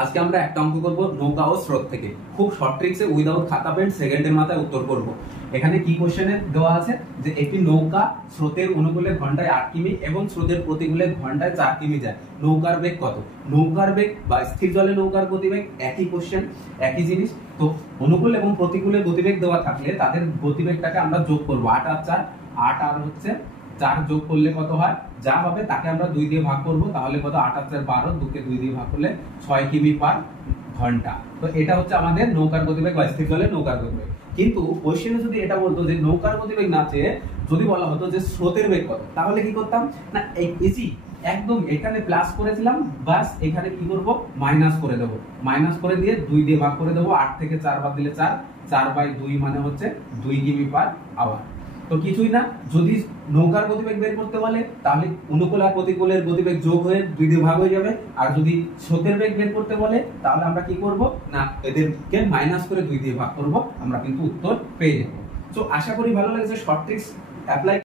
আজকে আমরা একটা অঙ্ক করব নৌকা ও স্রোত থেকে। খুব শর্ট ট্রিক্সে উইদাউট খাতা পেন সেকেন্ডের মাথায় উত্তর করব। এখানে কি কোশ্চেনে দেওয়া আছে যে একটি নৌকা স্রোতের অনুকূলে ঘন্টায় 8 কিমি এবং স্রোতের প্রতিকূলে ঘন্টায় 4 কিমি যায়। নৌকার বেগ কত? নৌকার বেগ বা স্থির জলে নৌকার গতিবেগ একই কোশ্চেন, একই জিনিস। তো অনুকূল এবং প্রতিকূলে গতিবেগ দেওয়া থাকলে তাদের গতিবেগটাকে আমরা যোগ করব। 8 আর 4, 8 আর হচ্ছে 4 যোগ করলে কত হয়? যা হবে তাকে আমরা 2 দিয়ে ভাগ করব। তাহলে কত? 8 আর 4 12, 2 কে 2 দিয়ে ভাগ করলে 6 কিমি পার ঘন্টা। তো এটা হচ্ছে আমাদের নৌকার গতিবেগ বা স্থির জলে নৌকার গতিবেগ। কিন্তু কোশ্চেনে যদি এটা বলতো যে নৌকার গতিবেগ না চেয়ে যদি বলা হতো যে স্রোতের বেগ কত, তাহলে কি করতাম না, ইজি একদম এখানে প্লাস করেছিলাম, বাস এখানে কি করব? মাইনাস করে দেব। মাইনাস করে দিয়ে 2 দিয়ে ভাগ করে দেব। 8 থেকে 4 বাদ দিলে 4, 4/2 মানে হচ্ছে 2 কিমি পার আওয়ার। তো কিছুই না, যদি নৌকার গতিবেগ বের করতে বলে তাহলে অনুকূল আর প্রতিকূলের গতিবেগ যোগ হয়ে 2 দিয়ে ভাগ হয়ে যাবে। আর যদি স্রোতের বেগ বের করতে বলে তাহলে আমরা কি করব না, এদেরকে মাইনাস করে 2 দিয়ে ভাগ করব। আমরা কিন্তু উত্তর পেয়ে যাব। তো আশা করি ভালো লেগেছে। Short tricks apply